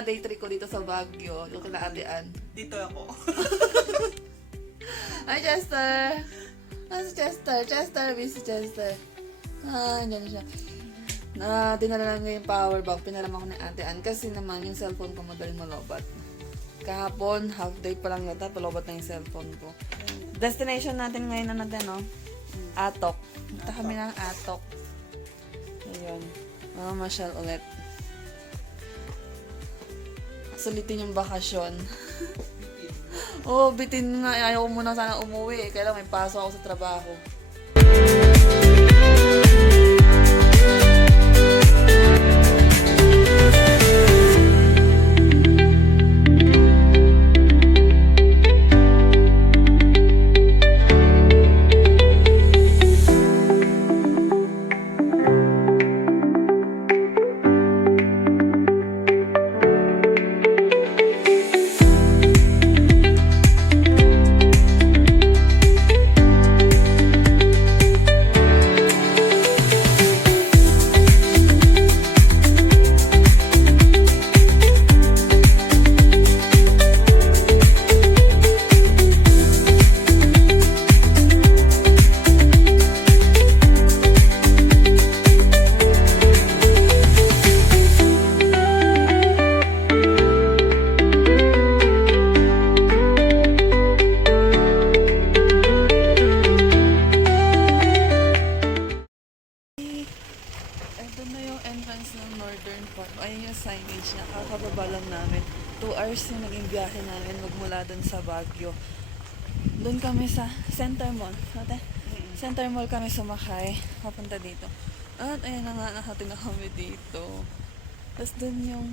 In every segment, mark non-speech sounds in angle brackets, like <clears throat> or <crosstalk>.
pala day 3 ko dito sa Baguio, yung kila. Dito ako. <laughs> Hi, Chester! Ah, si Chester. Chester, miss si Chester. Ah, andyan siya. Na, dinala lang niya yung power bank. Pinalam ako ni Ate Ann kasi naman yung cellphone ko madaling malobat. Kahapon, half day pa lang yata, palobat na yung cellphone ko. Destination natin ngayon na natin, no? Atok. Punta kami ng Atok. Ayun. Mamamasyal ulit. Sulitin yung bakasyon. <laughs> Oo, oh, bitin nga. Ayaw ko muna sana umuwi. Kaya lang may pasok ako sa trabaho. Center Mall kami sumakay. Papunta dito. At ayun na nga, nakating na kami dito. Tapos doon yung...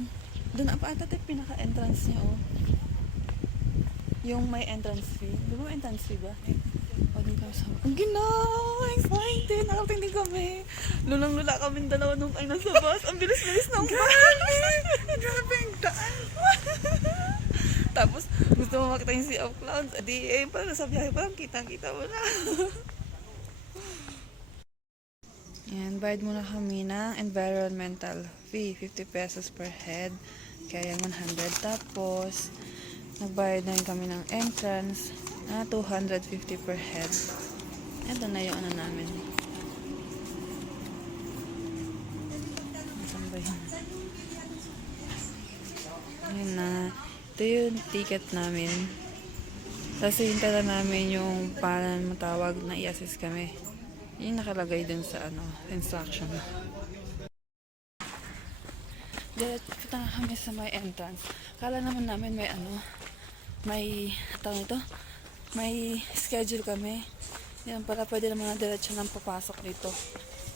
Doon pa ata ito pinaka-entrance niya, oh. Yung may entrance fee. Di ba may entrance fee ba? O, di kami sa... Ang ginaw! Excited! Nakarating din kami. Lulang-lula kami dalawa nung ay nasa bus. Ang bilis-bilis ng Grabe! Grabe ang daan! Tapos, gusto mo makita yung Sea of Clouds. Di, eh, parang sa biyahe, parang kitang-kita mo na. <laughs> Yan, bayad muna kami ng environmental fee, 50 pesos per head. Kaya yan 100. Tapos, nagbayad na rin kami ng entrance na 250 per head. Ito na yung ano namin. Ayun na. Ito yung ticket namin. Tapos hintay namin yung paano matawag na i-assist kami. Yung nakalagay dun sa ano, instruction. Diretso punta na kami sa may entrance. Kala naman namin may ano, may, tawag ito, may schedule kami. Yan pala, pwede na diretso nang papasok dito.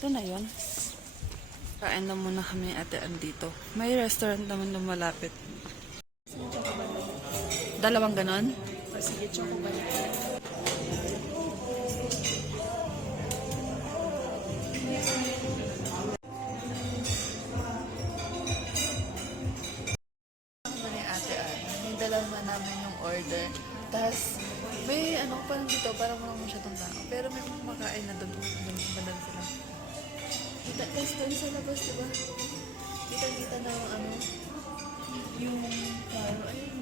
Ito na yon. Kain na muna kami ate dito. May restaurant naman na malapit. Dalawang ganon? Sige, choco ba Tapos, may ano parang dito, parang walang masyadong tao. Pero may mga makain na doon. Doon doon sila. Kita, guys, doon sa labas, diba? Kita-kita na ano, yung klaro. Ayun.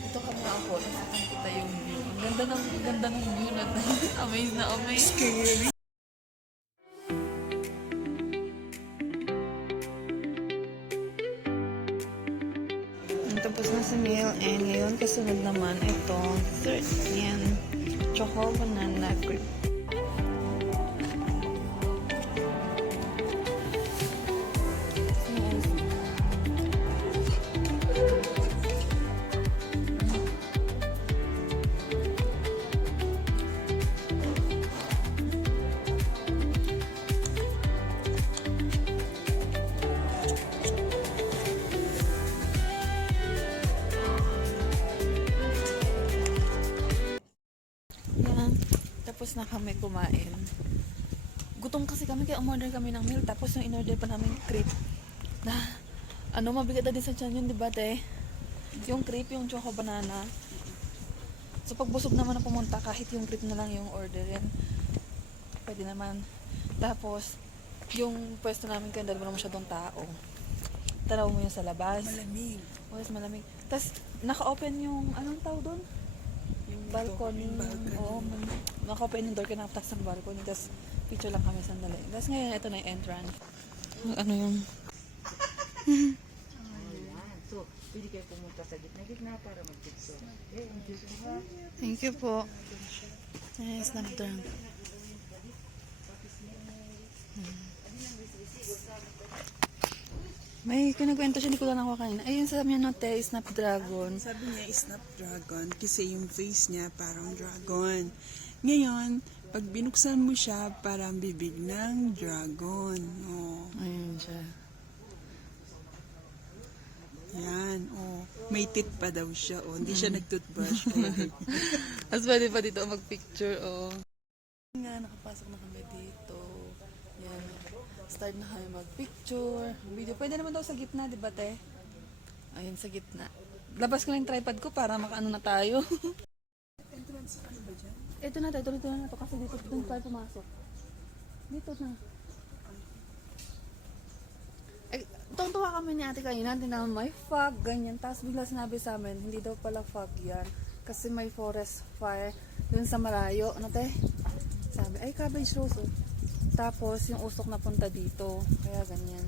Ito ka na ako, tapos kita yung view. Ang ganda ng, ganda ng view na <laughs> amaze na amaze. Scary. Choco banana cream Yan. Umorder kami ng meal. Tapos yung in-order pa namin crepe. Na, ano, mabigat na din sa tiyan yun, di ba, te? Yung crepe, yung choco banana. So, pag busog naman na pumunta, kahit yung crepe na lang yung order yan. Pwede naman. Tapos, yung pwesto namin kaya dahil wala masyadong tao. tanaw mo yun sa labas. Malamig. Oh, yes, malamig. Tapos, naka-open yung, anong tawag doon? Yung balcony. Yung balcony. Oo, man- naka-open yung door, kinakatak sa balcony. Tapos, picture lang kami sandali. Tapos ngayon, ito na yung entrance. Ano yung... So, pwede kayo pumunta sa gitna-gitna para mag-picture. Thank you po. Ay, snapdragon. Hmm. May kinagkwento siya, hindi ko lang ako kanina. Ayun, sabi niya no, te, snapdragon. Sabi niya, snapdragon kasi yung face niya parang dragon. Ngayon, pag binuksan mo siya, parang bibig ng dragon. Oh, Ayun siya. yan. Oh, may teeth pa daw siya. Oh, hindi siya nag-toothbrush. <laughs> Tapos pwede pa dito mag-picture, oh. Nga, nakapasok na kami dito. Yan. Start na kami mag-picture. Video. Pwede naman daw sa gitna, di ba, te? Ayun, sa gitna. Labas ko lang yung tripod ko para makaano na tayo. <laughs> Entrance? Ito na, tayo. Dito na to kasi dito doon tayo pumasok. Dito na. Eh, tuwa kami ni ate kanina, tinaman may fog, ganyan. Tapos bigla sinabi sa amin, hindi daw pala fog yan. Kasi may forest fire dun sa malayo. Ano te? Sabi, ay cabbage rose oh. Tapos yung usok na punta dito. Kaya ganyan.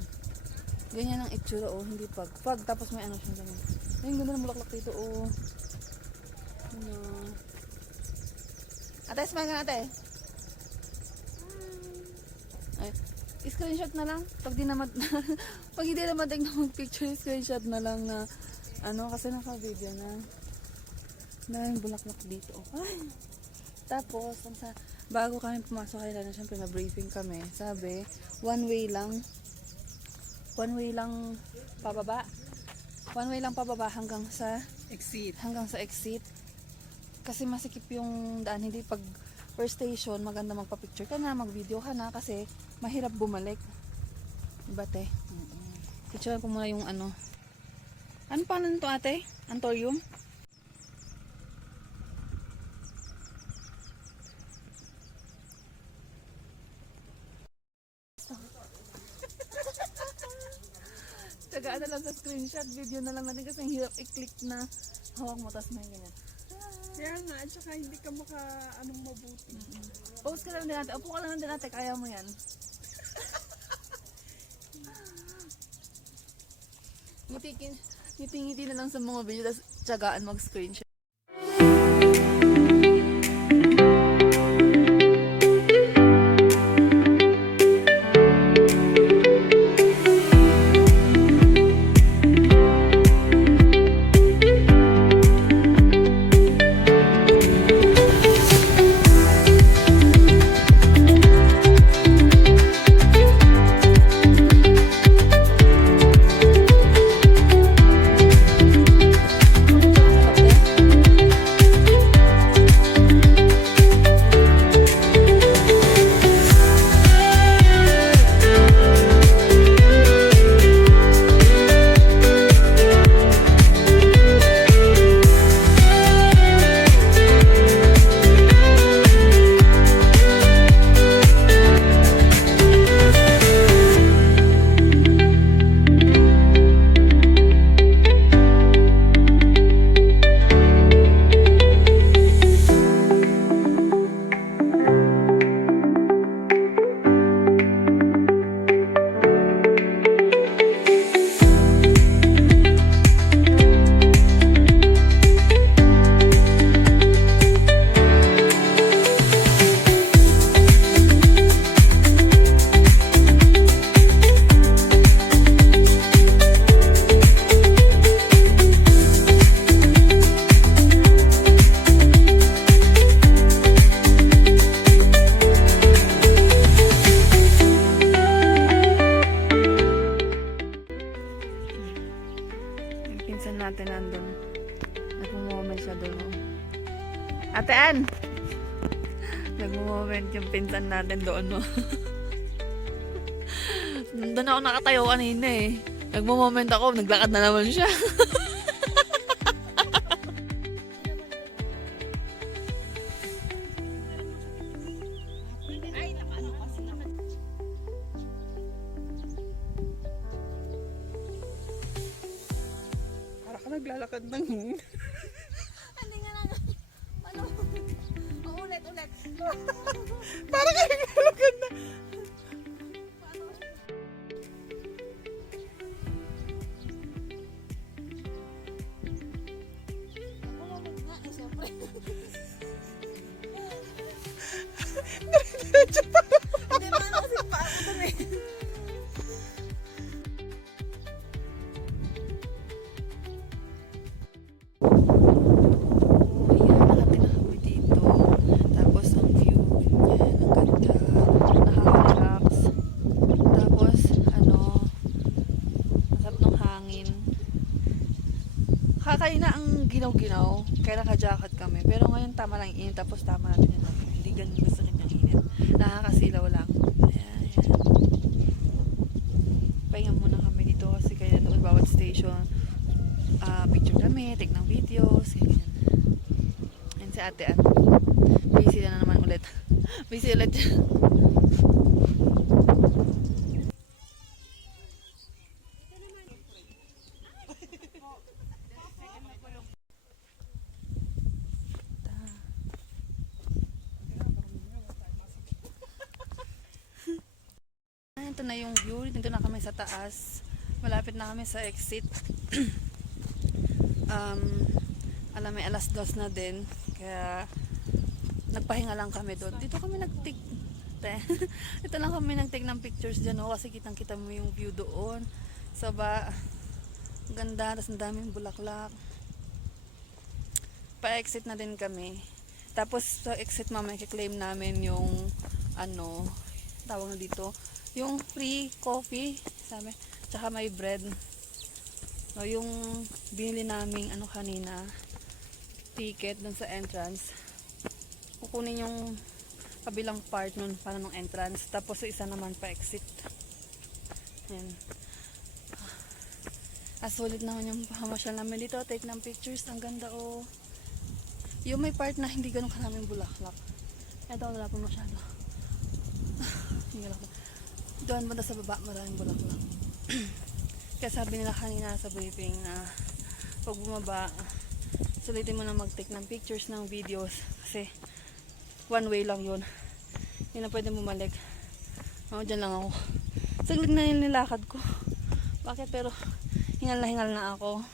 Ganyan ang itsura oh, hindi fog. Fog, tapos may ano siya ganyan. Ay, ang ganda ng bulaklak dito oh. Ano. Ate, smile ka na ate. Ay, screenshot na lang. Pag di naman, <laughs> pag hindi naman na mag-picture, screenshot na lang na, ano, kasi naka-video na. Dahil bulaklak dito. Ay. Tapos, ang sa, bago kami pumasok kay Lana, syempre na-briefing kami. Sabi, one way lang. One way lang pababa. One way lang pababa hanggang sa Exit. hanggang sa exit. Kasi masikip yung daan. Hindi pag first station, maganda magpa-picture ka na, mag-video ka na kasi mahirap bumalik. Diba te? Picture ko muna yung ano. Ano pa nito ate? Antorium? Tagaan na lang sa screenshot, video na lang natin kasi ang hirap i-click na hawak mo tapos may ganyan. Kaya nga, at saka hindi ka maka, anong mabuti. Post ka lang din natin. Upo ka lang din natin. Kaya mo yan. <laughs> Ngiti, ngiti-ngiti na lang sa mga video tapos tsagaan mag-screenshot. No? doon ako nakatayo kanina eh. Nagmo-moment ako, naglakad na naman siya. <laughs> naka-jacket kami. Pero ngayon tama lang init, tapos tama natin yung lamig. Hindi ganun gusto rin yung init. Nakakasilaw lang. Ayan, ayan. Muna kami dito kasi kaya doon bawat station. ah picture kami, take ng videos, ganyan. Yan si ate at busy na naman ulit. <laughs> busy ulit <laughs> siya. Ah, Ito na yung view. Dito na kami sa taas. Malapit na kami sa exit. <clears throat> um, alam may alas dos na din. Kaya nagpahinga lang kami doon. Dito kami nagtik te. <laughs> Ito lang kami nagtake ng pictures dyan oh, kasi kitang kita mo yung view doon. Sa ba, ganda, tapos ang daming bulaklak. Pa-exit na din kami. Tapos sa exit mamaya kiklaim namin yung ano, tawag na dito, yung free coffee, sabi, tsaka may bread. No, yung binili naming ano kanina, ticket dun sa entrance. Kukunin yung kabilang part nun para ng entrance. Tapos isa naman pa exit. Yan. Ah, sulit naman yung pamasyal namin dito. Take ng pictures. Ang ganda oh. Yung may part na hindi ganun karaming bulaklak. Ito wala pa masyado. <laughs> Hindi lang. Doon banda sa baba maraming bulaklak. <clears throat> Kaya sabi nila kanina sa briefing na pag bumaba, sulitin mo na mag-take ng pictures ng videos kasi one way lang yun. Hindi na pwede bumalik. Oo, dyan lang ako. Saglit na yung nilakad ko. Bakit? Pero hingal na hingal na ako.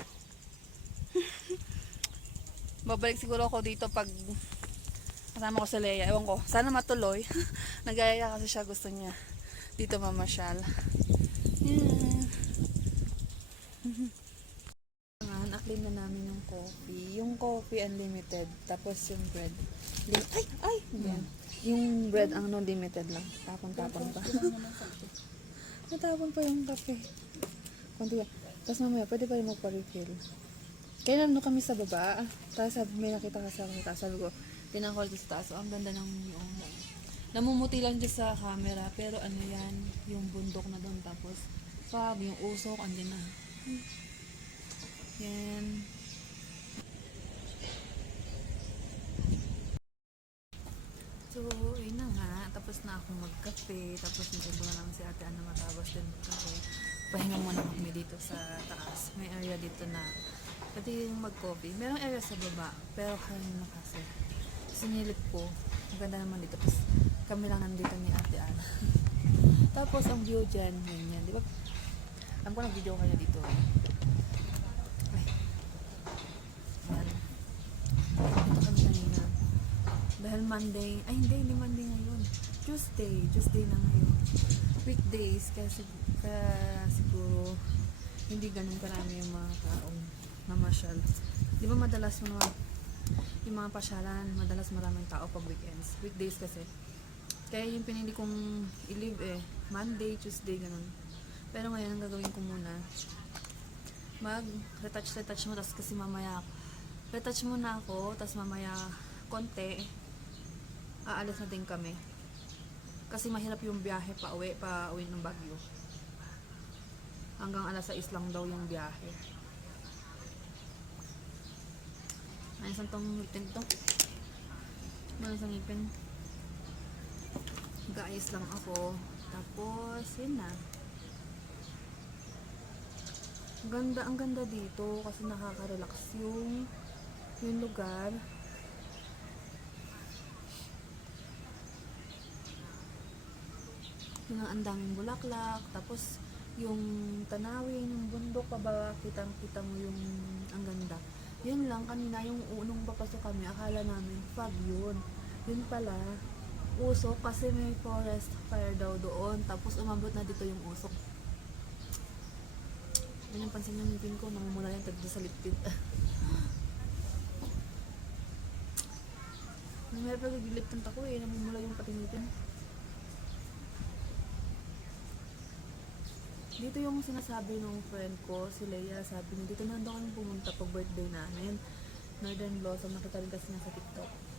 <laughs> Babalik siguro ako dito pag kasama ko si Leia. Ewan ko. Sana matuloy. <laughs> Nagaya kasi siya gusto niya. Dito mamasyal. Yan. Nga, na-claim na namin yung coffee. Yung coffee unlimited. Tapos yung bread. Lim- ay! Ay! Yan. Yung bread ang no limited lang. Tapon-tapon pa. <laughs> Natapon pa yung kape. Kunti lang. Tapos mamaya, pwede pa rin magpa-refill. Kaya nandun kami sa baba. Tapos sabi, may nakita ako sa taas. Sabi ko, tinangkol ko sa taas. Oh, ang ganda ng yung Namumuti lang dyan sa camera. Pero ano yan, yung bundok na doon. Tapos, fog, yung usok, andyan na. Yan. So, ayun na nga. Tapos na ako magkape. Tapos nagpunta na lang si ate Ana matapos din magkape. Pahinga muna kami dito sa taas. May area dito na pwede yung mag-coffee. Merong area sa baba. Pero kanina kasi. Sinilip ko. Ang ganda naman dito. Tapos kami lang nandito ni ate Ana. <laughs> Tapos ang view dyan, ganyan. Di ba? Alam ko nag-video kayo dito. Ay. Yan. Dito kami. Dahil Monday, ay hindi, hindi Monday ngayon. Tuesday, Tuesday na ngayon. Weekdays, kaya, sig- kaya siguro hindi ganun karami yung mga taong namasyal. Di ba madalas yung yung mga pasyalan, madalas maraming tao pag weekends. Weekdays kasi. Kaya yung pinili kong i-live eh, Monday, Tuesday, ganun. Pero ngayon, ang gagawin ko muna, mag-retouch-retouch mo, tapos kasi mamaya, retouch muna ako, tapos mamaya, konti, aalis na din kami. Kasi mahirap yung biyahe pa uwi, pa uwi ng Baguio. Hanggang alas 6 lang daw yung biyahe. Ay, saan tong ngipin to? Ano sa ngipin? Gaayos lang ako. Tapos, yun na. Ganda, ang ganda dito kasi nakaka-relax yung yung lugar. Yung ang daming bulaklak, tapos yung tanawin, yung bundok pa ba, kitang-kita mo yung ang ganda. Yun lang, kanina yung unong papasok kami, akala namin fog yun. Yun pala, usok kasi may forest fire daw doon. Tapos umabot na dito yung usok. Yan yung pansin ng ngipin ko, namumula yung tagdo sa lipid. Nung <laughs> may pagigilip ng tako eh, namumula yung pati ngipin. Dito yung sinasabi ng friend ko, si Leia, sabi niya, dito na daw kami pumunta pag birthday namin. Northern Blossom, nakita rin kasi niya sa TikTok.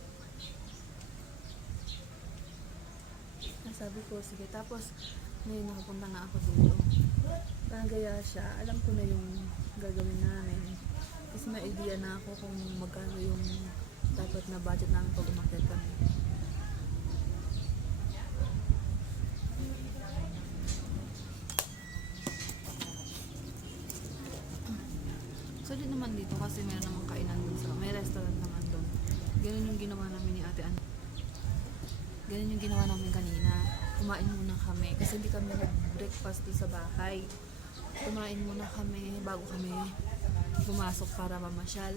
Sabi ko, sige. Tapos, ngayon nakapunta nga ako dito. Tagaya siya. Alam ko na yung gagawin namin. Tapos may idea na ako kung magkano yung dapat na budget namin pag umakyat kami. So, di naman dito kasi meron namang kainan dun sa, may restaurant naman doon. Ganun yung ginawa namin ni Ate An. Ganun yung ginawa namin kanina. Kumain muna kami kasi hindi kami nag-breakfast sa bahay. Kumain muna kami bago kami pumasok para mamasyal.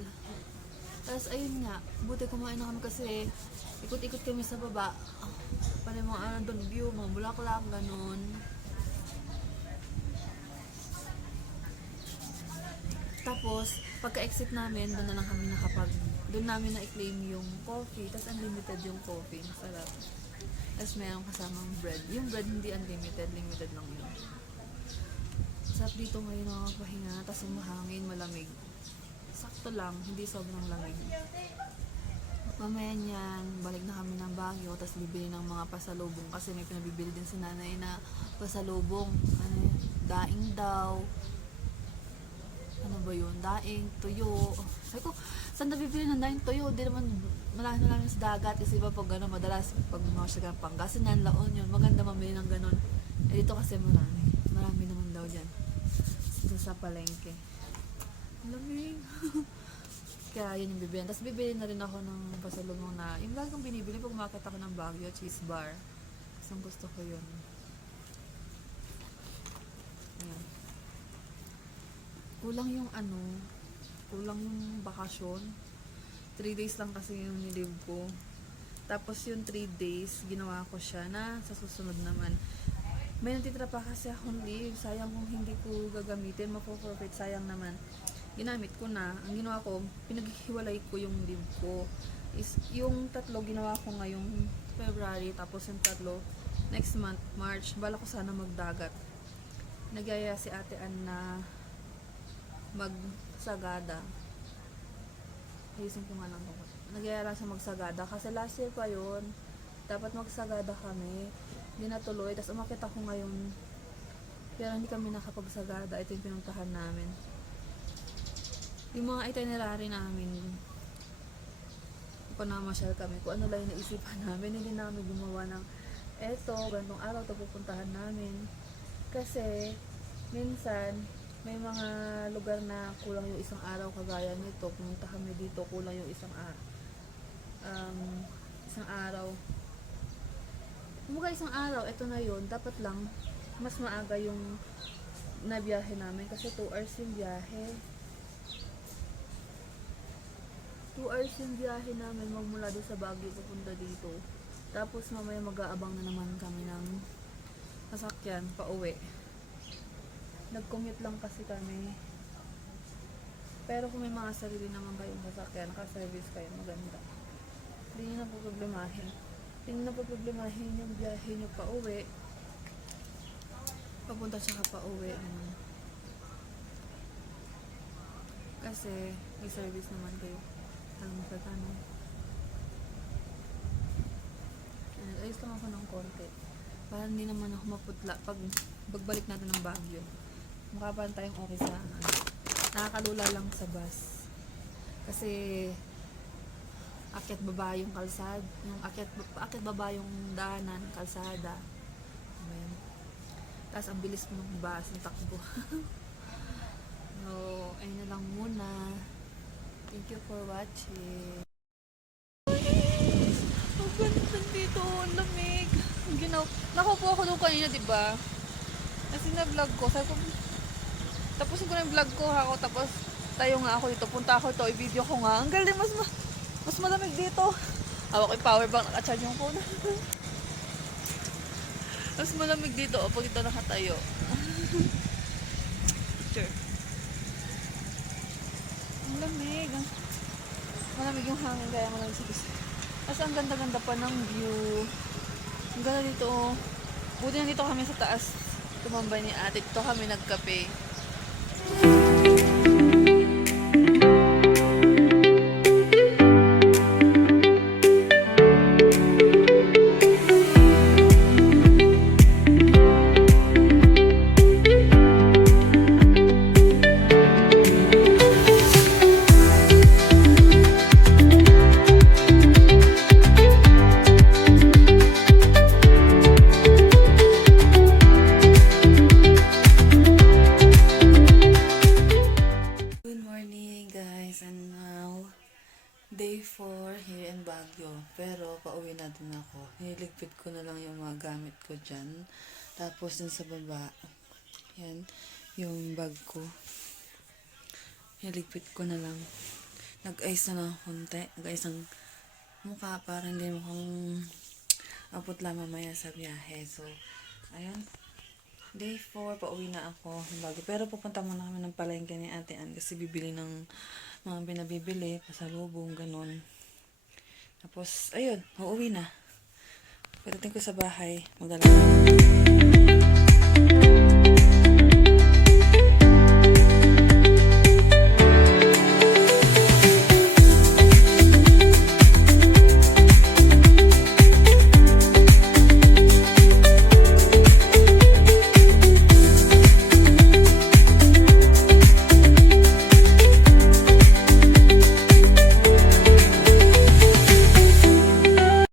Tapos ayun nga, buti kumain na kami kasi ikot-ikot kami sa baba. Para mga ano doon view, mga bulaklak, ganun. Tapos, pagka-exit namin, doon na lang kami nakapag, doon namin na-claim yung coffee, tapos unlimited yung coffee, masarap. Tapos meron kasamang bread. Yung bread hindi unlimited, limited lang yun. Sarap dito ngayon nakakapahinga, tapos mahangin, malamig. Sakto lang, hindi sobrang lamig. Mamaya niyan, balik na kami ng Baguio, tapos bibili ng mga pasalubong kasi may pinabibili din si nanay na pasalubong. Ano? Daing daw, ano ba yun, daing, tuyo. Sabi ko, saan nabibili ng daing tuyo? Di naman, malayo na lang sa dagat. Kasi iba pag ano, madalas, pag mga siya Pangasinan, Laon yun, maganda mamili ng ganun. Eh dito kasi marami. Marami naman daw dyan. Dito sa palengke. Lamig. <laughs> Kaya yun yung bibili. Tapos bibili na rin ako ng pasalubong na, yung lagi kong binibili pag umakit ako ng Baguio, cheese bar. Kasi gusto ko yun. Ayan kulang yung ano, kulang yung bakasyon. 3 days lang kasi yung nilive ko. Tapos yung 3 days, ginawa ko siya na sa susunod naman. May natitira pa kasi akong leave. Sayang kung hindi ko gagamitin. Mapo-forfeit. Sayang naman. Ginamit ko na. Ang ginawa ko, pinaghiwalay ko yung leave ko. Is, yung tatlo ginawa ko ngayong February. Tapos yung tatlo next month, March. Bala ko sana magdagat. Nagyaya si ate Ann na magsagada. Ayusin ko nga lang ako. Nagyayara siya magsagada. Kasi last year pa yun. Dapat magsagada kami. Hindi natuloy. Tapos umakit ako ngayon. Pero hindi kami nakapagsagada. Ito yung pinuntahan namin. Yung mga itinerary namin, panamasyal kami, kung ano lang yung naisipan <laughs> namin, hindi namin gumawa ng eto, gantong araw to pupuntahan namin. Kasi, minsan, may mga lugar na kulang yung isang araw kagaya nito. Pumunta kami dito kulang yung isang a- um, isang araw. Kumbaga isang araw ito na yun. Dapat lang mas maaga yung nabiyahe namin kasi 2 hours yung biyahe. 2 hours yung biyahe namin magmula doon sa Baguio papunta dito. Tapos mamaya mag-aabang na naman kami ng sasakyan pa uwi nag-commute lang kasi kami. Pero kung may mga sarili naman kayong sasakyan, ka-service kayo, maganda. Hindi nyo na po problemahin. Hindi na po problemahin yung biyahe nyo pa uwi. Papunta siya ka pa uwi. Ano. Kasi may service naman kayo. Tanong sa tanong. Ayan, Ayos lang ako ng konti. Para hindi naman ako maputla pag pagbalik natin ng Baguio makapan tayong okay sa ano. Nakakalula lang sa bus. Kasi akyat baba yung kalsad, yung akyat, akyat baba yung daanan, kalsada. Amen. Tapos ang bilis mo ng bus, ng takbo. <laughs> So, ayun na lang muna. Thank you for watching. Ang ganda dito, ang lamig. Ginaw. Nakaupo ako doon kanina, di ba? Kasi na-vlog ko. Sabi ko, tapos ko na yung vlog ko ako. Tapos, tayo nga ako dito. Punta ako ito. I-video ko nga. Ang galing. Mas, ma- mas malamig dito. Hawak ko yung power bank. Nakacharge yung phone. <laughs> mas malamig dito. O, pag dito nakatayo. <laughs> Picture. Ang lamig. Ang malamig yung hangin kaya malamig gusto. Kasi ang ganda-ganda pa ng view. Ang ganda dito. oh. Buti nandito kami sa taas. Tumambay ni ate. Dito kami nagkape. Yung bag ko niligpit ko na lang nag-ice na lang konti nag-ice ang mukha para hindi mukhang apot lang mamaya sa biyahe so ayun Day 4, pauwi na ako ng Baguio. Pero pupunta muna kami ng palengke ni Ate Ann kasi bibili ng mga pinabibili, pasalubong, ganun. Tapos, ayun, uuwi na. Pagdating ko sa bahay, magdala.